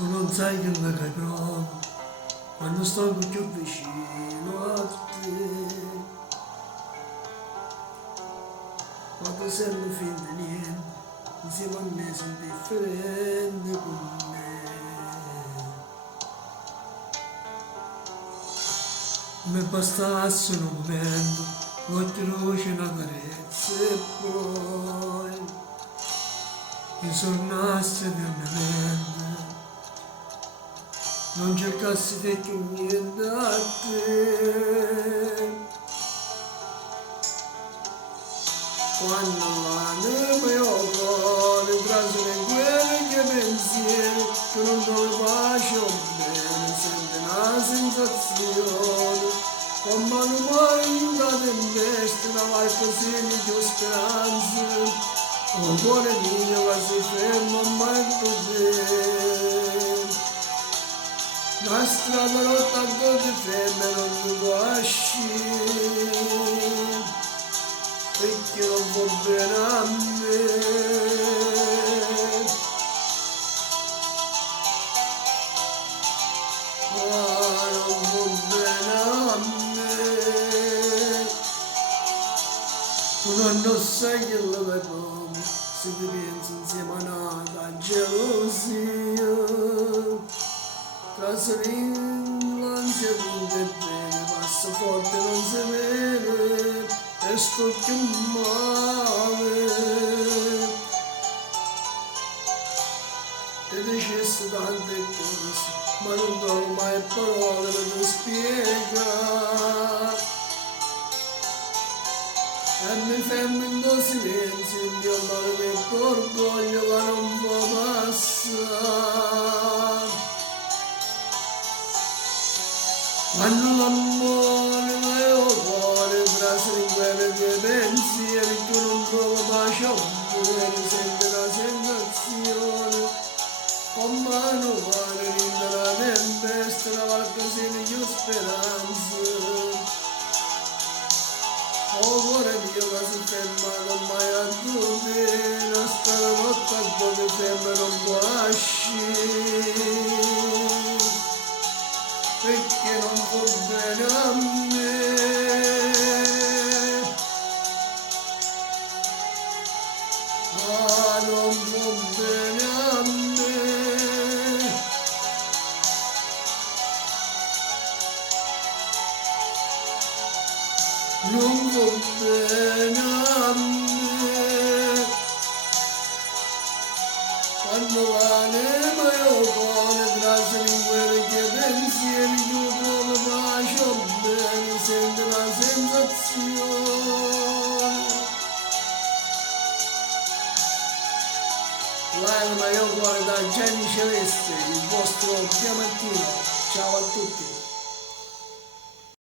Tu non sai che me che provo quando sto più vicino a te. Ma tu sembri finta di niente, insieme a me sei differente con me. Mi bastasse un momento, l'occhio luce una carezza e poi mi tornassi eternamente. Non cercassi più niente a te. Quando nel mio cuore trasune quelle pensieri che non dove faccio bene, sento una sensazione con mano mai da tempesta, una barca segni di speranze, un cuore mio che si ferma mai poter. La strada rotta dove ferma non mi può uscire, perché non va bene a me. Non va bene a me. Tu non sai che lo vedo, se ti pensi insieme a una gelosia. Trasferendo l'ansia di bene, passa forte non si vede, e sto più male. Ti dicessi tante cose, ma non trovo mai parole per spiegare. E mi fermo in tuo silenzio, il mio maledetto orgoglio che non può passare. Quando l'amore mio cuore traslingue i tuoi pensieri, tu non trovi pace o bene, senti la sensazione, con mano pare rinda la tempesta, la barca segna di speranze. Oh cuore mio che si ferma non mai a dove, la strada notte a dove ferma non può uscire. Perché non va bene a me. Non va bene a me. Non va bene a me. Quando l'anima io cuore traslingue che pensieri, tu trovi pace o bene, senti la sensazione. L'anima io cuore da Gianni Celeste, il vostro Diamantino. Ciao a tutti.